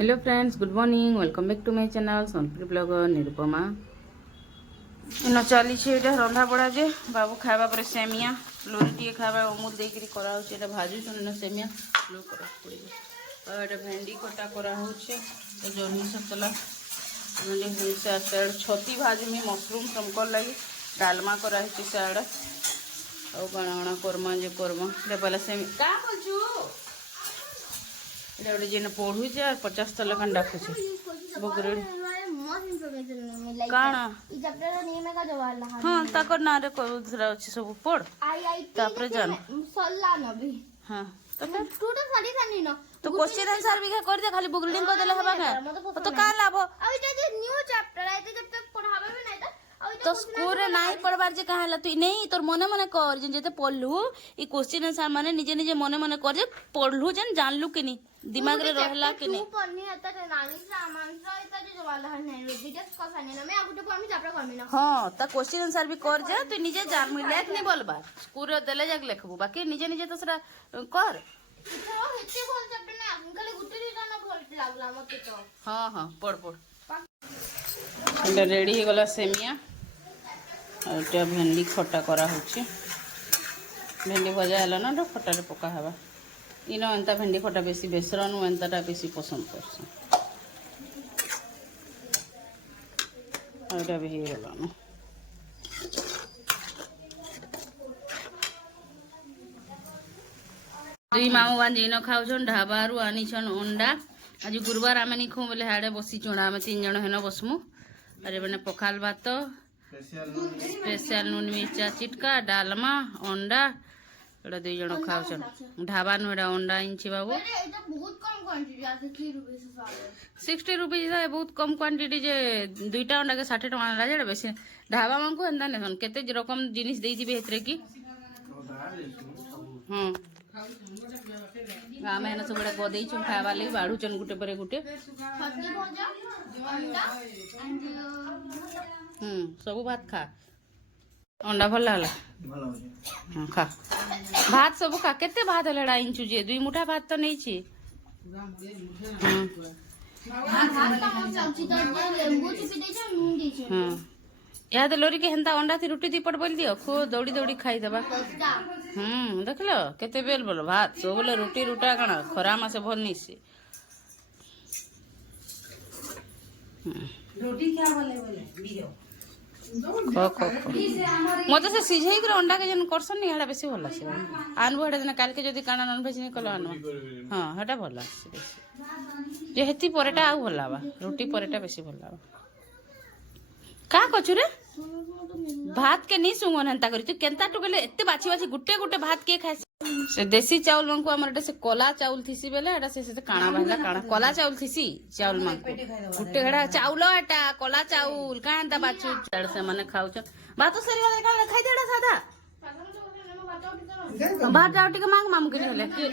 Hello friends, good morning. Welcome back to my channel Sonpuri blogger Nirupama. इन चली रंधा बड़ा जे बाबू खावा पर सेमिया लोरी टे खावा अमूल देकर करा भाजु सेमिया लो करा पड़े। भेंडी खटा करा जह्नी सतला भेंडी सेड छती भाजमी मशरूम समकर लगी डालमा करा सेड और गणा करमा जे करमा पहले सेमी का बोलछु गोटे जेन पढ़ू 50 तलकान डाकुचे बगरेड काना हाँ ताकर ना रे दूसरा अच्छे सब पढ़ तापर जान हाँ तो क्वेश्चन आंसर भी कर दे खाली बुगरिंग कर देले हबा का तो का लाभ अभी जो न्यू चैप्टर है जब तक पढ़ावे भी नहीं तो स्कूल रे नहीं पढ़बार जे कहाला तू नहीं तोर मने मने कर जेते पढ़लू ई क्वेश्चन आंसर माने निजे निजे मने मने कर जे पढ़लू जन जानलू कि नहीं दिमाग रे रहला कि नहीं तू पढ़नी आता ते नानी सामान सा इता जो वाला है नहीं डिटेल्स का सानी ना मैं आगुटे पढ़मी चैप्टर करमी ना हां त क्वेश्चन आंसर भी कर जे तू निजे जान मुई लेख नहीं बोलबा स्कूल रे देले जाक लिखबू बाकी निजे निजे तो सरा कर तो हेते बोल चैप्टर ना अंकल गुटे दिटा ना बोल लागला मते तो हां पढ़ एटा रेडी हो गला सेमिया और भेंडी खटा करा होची भेंडी भजा है ना तो खटारे पका हवा इन एंता भेंडी खटा बेसी बेसरन एंताटा बेसी पसंद करछन और भी हो गला ना दुई मामू बान जीन खाऊछन ढाबारू आनी छन अंडा आज गुरुवार आमे नहीं खाऊ बोले हाड़े बसी चुना आमे 3 जन हेन बसमु अरे बने पखाल भात स्पेशल नून मिर्चा चिटका डालमा अंडा एटा 2 जन खाऊछन ढाबा नु एटा अंडा इंची बाबू एटा बहुत कम क्वांटिटी आ 60 रुपीस सारे 60 रुपीस है बहुत कम क्वांटिटी जे दुईटा अंडा के 60 टका ना जेड़ा बेसी ढाबा मान को एंदा नेसन केते रकम जिनिस देई दिबे हेतरे की हां गामे न सब बड़ा गदेई छु खावा ले बाडू चन गुटे परे गुटे खस्सी भजा अंडा एंड सब भात खा अंडा भल हला हां खा भात सब खा केते भात हलड़ा इंचु जे 2 मुठा भात तो नहीं छी या तो लोरी के हेंता अंडा थी रोटी दी पड़ बोल दियो खो दौड़ी दौड़ी खाई देबा देखलो केते बेल बोलो भात सब बोले रोटी रुटा कणा खरा मासे भल नहीं से रोटी क्या बोले बियो खो खो मते से सिझाई कर अंडा के जन करसन नहीं हडा बेसी भल लासे आनबो हडा दिन काल के जदी काना नॉन वेज नहीं कलो आनो हां हडा भल लासे जे हेती परेटा आ भल लाबा रोटी परेटा बेसी भल लाबा का कछु रे भात के नहीं सुंगन हंता करी तू केंता टुकले एते बाछी बाछी गुटे गुटे भात के खाए से देसी चावल मन को हमर से कोला चावल थिसी बेले एटा से काणा बांधा काणा कोला चावल थिसी चावल मन को गुटे घड़ा चावल एटा कोला चावल का हंता बाछू चड़ से माने खाउ छ भात सरी वाला का खाई देड़ा सादा भात आउटी के मांग मामू के होले कि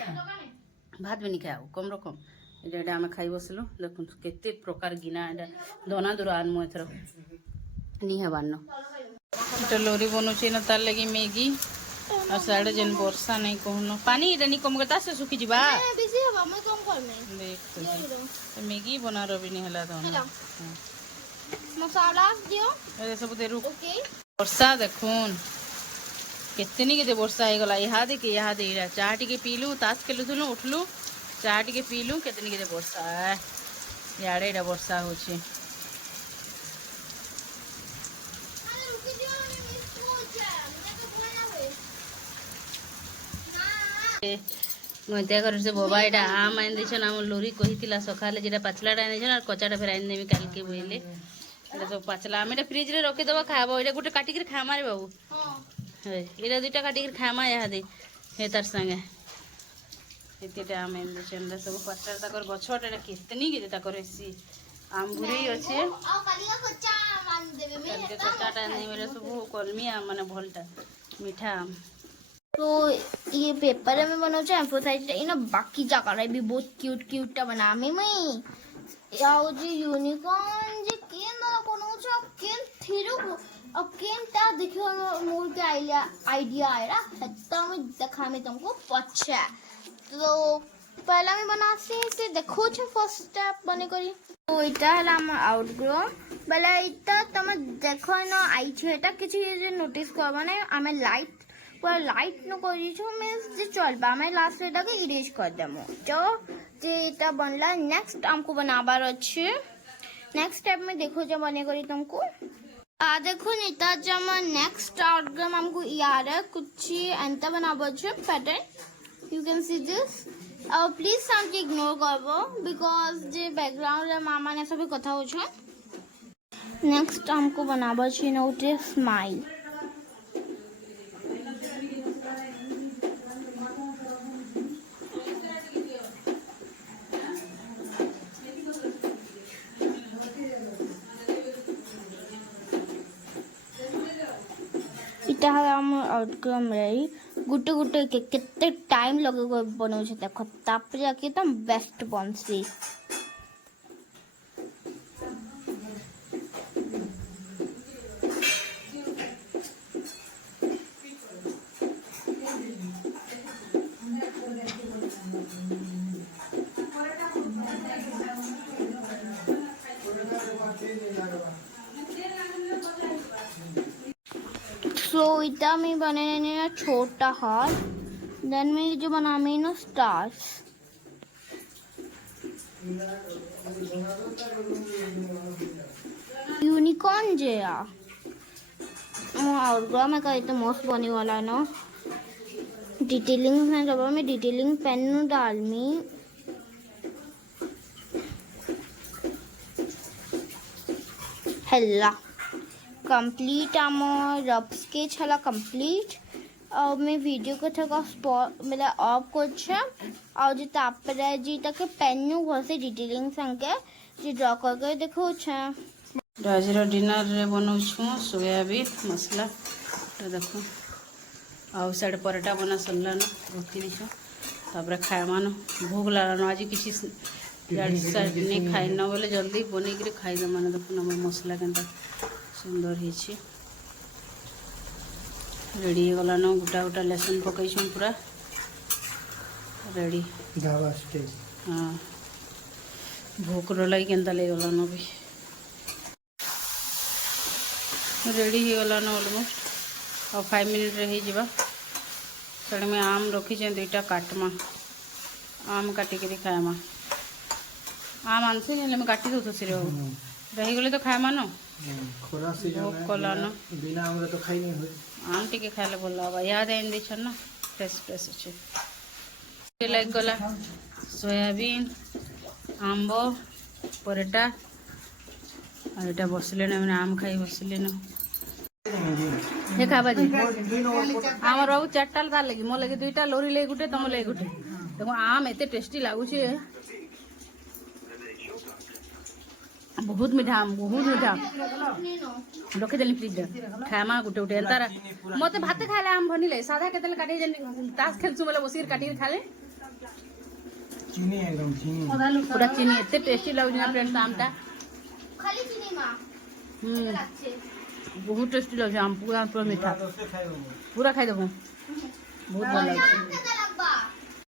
भात भी नहीं खाओ कम रकम एटा हम खाई बसलो देखुन केते प्रकार गिना एटा दोना दुरान मो एथरो नहीं है बानो तो लोरी बनुची न तार लगी मैगी और साड़े जन वर्षा नहीं कहनो पानी इटा नहीं कम करता से सुखी जीवा बेसी हवा मैं कम कर में देख तो मैगी बना रबी नहीं हला तो मसाला दियो अरे सब दे रुक ओके वर्षा देखुन कितनी के वर्षा हे गला यहा दे के यहा दे चाह टिके पीलू तास के लुथुनु उठलू चाह टिके पीलू कितनी के वर्षा याडे एटा वर्षा होची मध्या घर से बाबा एटा आम आइन देछन हम लोरी कहितिला सखाले जेटा पाचलाटा आइन देछन और कचाटा फेर आइन देमी काल के बोइले एटा सब पाचला हम एटा फ्रिज रे रखि देबा खाबो एटा गुटे काटी के खामा रे बाबू हां हे एटा दुटा काटी के खामा या दे हे तार संगे एतेटा आम आइन देछन सब पाचला तकर गछट एटा कितनी के ता करे सी आमगुरी अछि आ कालिया कच्चा मान देबे में काल के कचाटा नहीं मेरे सब कलमी आम माने भलटा मीठा आम तो ये पेपर में बनाओ एम्फोसाइज इन बाकी जगह भी बहुत क्यूट क्यूट बना में याओ जी यूनिकॉर्न जे केन ना बनाओ छ केन थिरु अब केन ता देखो मोर के आइडिया आएरा हत्ता में दिखा में तुमको पछा तो पहला मैं बनासी से देखो छे फर्स्ट स्टेप बने करी तो इटा हला हम आउटग्रो बेला इटा तुम देखो न आई छे एटा किछि जे नोटिस करबा नै हमें लाइट पर लाइट न करी छो मींस जे चलबा हमें लास्ट एटा के इरेज कर देमो जो जे इटा बनला नेक्स्ट हमको बनाबार अछि नेक्स्ट स्टेप में देखो जो बने करी तुमको देखो नीता जब नेक्स्ट आउटग्राम हमको यार है कुछ एंत बनाबो छे pattern you can see this please sound ignore करबो बिकॉज जे बैकग्राउंड रे मामा ने सभी कथा हो छे नेक्स्ट हमको बनाबो छे नोटे स्माइल इटा हम आउटकम रही गुटे गुटे के कितने टाइम लगेगा बनाओ छे देखो तापर जाके एकदम बेस्ट बनसी सो इतना मैं बनाने ना छोटा हाथ देन मैं जो बना मैं ना स्टार्स यूनिकॉर्न जे और ग्रा में कहीं तो मस्त बने वाला है ना डिटेलिंग है जब मैं डिटेलिंग पेन डाल मी हेला कंप्लीट आम रफ स्केच हला कंप्लीट मैं वीडियो को थोड़ा स्पॉट मतलब ऑफ कर जो तापर जी तक पेन घसे डिटेलिंग संगे जी ड्रा करके देखो आज डिनर रे बनाऊँ सोयाबीन मसला देखो आउ साढ़े पराठा बना सरला न रखी तापर खाएमा न भोग लान आज किसी नहीं खाई न बोले जल्दी बनई खाईद मैंने देखो आम मसला के सुंदर रेडी गलान गोटा गोटा लेसन पकई पूरा रेडी हाँ भोक लगी केन्ता लगे गलान भी रेडी हो गलान ऑलमोस्ट और 5 मिनट रही जावा साढ़े में आम रखी दुईटा काटमा आम काटिक खाएमा आम आनसे मैं काटी दो से रही गले तो खाएमा न बिना आम तो खाई नहीं हुई आम टिके खाइले भल हम याद आइन दे ना फ्रेश फ्रेश अच्छे लग गला सोयाबीन आंब पराठा और यहाँ बसले मैंने आम खाई बसले न खावा आमर बाबू 4टा तार लगी मो लगे 2टा लोरी लगे गुटे तुम लगे गुटे देखो आम एत टेस्टी लगुच बहुत मीठा आम बहुत मीठा रखीदेली फ्रिज खाएमा गोटे गोटे तार मत भात खाइले आम भनी ले साधा के काटी ताश खेलसु बोले बस काटी खाले चीनी एकदम चीनी पूरा चीनी एत टेस्टी लगुच फ्रेंड्स आमटा खाली चीनी मां बहुत टेस्टी लगे आम पूरा पूरा मीठा पूरा खाई देबो बहुत भल लगे